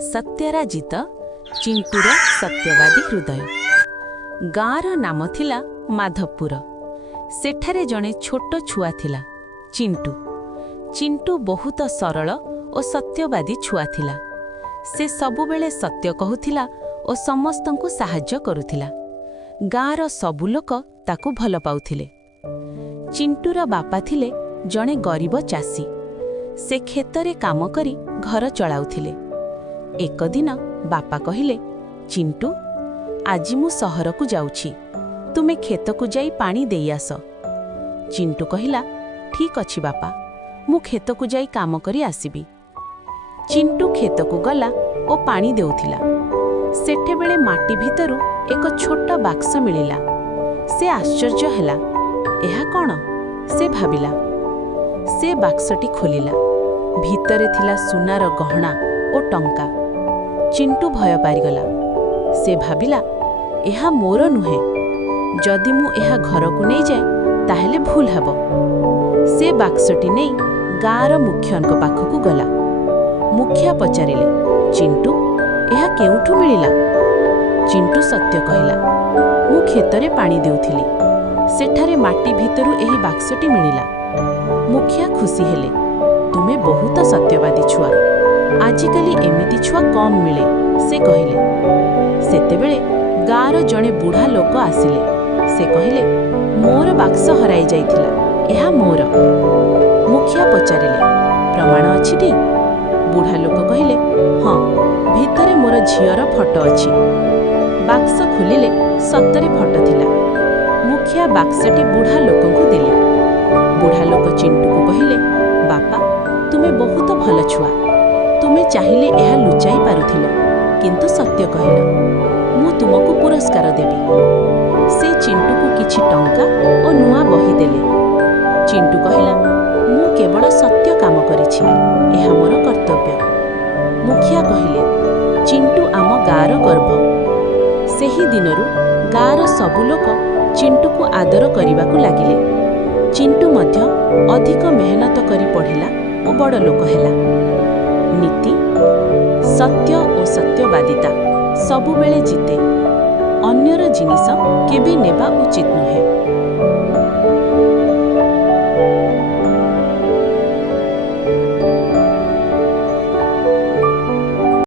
सत्याराजित चिंटूर सत्यवादी हृदय। गाँर नाम थिला माधवपुर। सेठारे जणे छोट छुआ थिला चिंटू। चिंटू बहुत सरल और सत्यवादी छुआ थिला। से सबुबेले सत्य कहूथिला और समस्तंकु साहाय्य करुथिला। गाँर सबु लोक ताकू भल पाउथिले। चिंटूर बापा थिले जणे गरीब चाषी। से खेतरे काम करी घर चलाउथिले। एक दिन बापा कहिले, चिंटू आज मु सहर को जाउछि, तुमे खेत को जाई पानी देई आस। चिंटू कहिला, ठीक अछि बापा, मु खेत को जाई काम करी आसीबी। चिंटू खेत को गला और पानी देउथिला। सेठे बेले माटी भितरु एक छोट बाक्स मिलिला। से आश्चर्य हेला, एहा कोन? से भाबिला। से बाक्सटी खोलिला। भितरे थिला सुनार गहना और टंका। चिंटू भय पारिगला। से भाबिला, एहा मोर नुहे, जदि मु एहा घर को नहीं जाए ताहेले भूल हब। से बाक्सटी नहीं गाँर मुखियनक पाखकु गला। मुखिया पचारिले, चिंटू एहा केउठु मिलिला? चिंटू सत्य कहिला, मु खेतरे पानी देउथिली, सेठारे माटी भितरु एही बाक्सटी मिलिला। मुखिया खुशी हेले, तुमे बहुत सत्यवादी छुआ, आजिकाली एमिति छुआ कम मिले। से कहिले। सेतेबेले गाँर जणे बुढ़ा लोक आसिले। से कहिले, मोर बाक्स हराई जाइथिला, एहा मोर। मुखिया पचारिले, प्रमाण अछिटी? बुढ़ा लोक कहिले, हाँ, भितरे मोर झियर फटो अछि। बाक्स खोलिले सतरे फटो थिला। मुखिया बाक्सटी बुढ़ा लोकंकु देले। बुढ़ा लोक चिंटू को कहिले, बापा तुमे बहुत भल छुआ, तुमे चाहिले एहा लुचाई पारुथिलो, किंतु सत्य कहिल, मु तुमको पुरस्कार देबी। से चिंटू को किछि टंका और नुआ बही देले। चिंटू कहिला, मु केवल सत्य काम करिछि, एहा मोर कर्तव्य। मुखिया कहिले, चिंटू आम गाँर गर्व। सेही दिनरु गाँर सबु लोक चिंटू को आदर करिबाकु लागिले। चिंटू मध्य अधिक मेहनत करी पढ़िला और बड़ लोक हेला। नीति, सत्य और सत्यवादिता सबुबेले जिते। अन्यर जिनिस केबे नेबा उचित नुहे।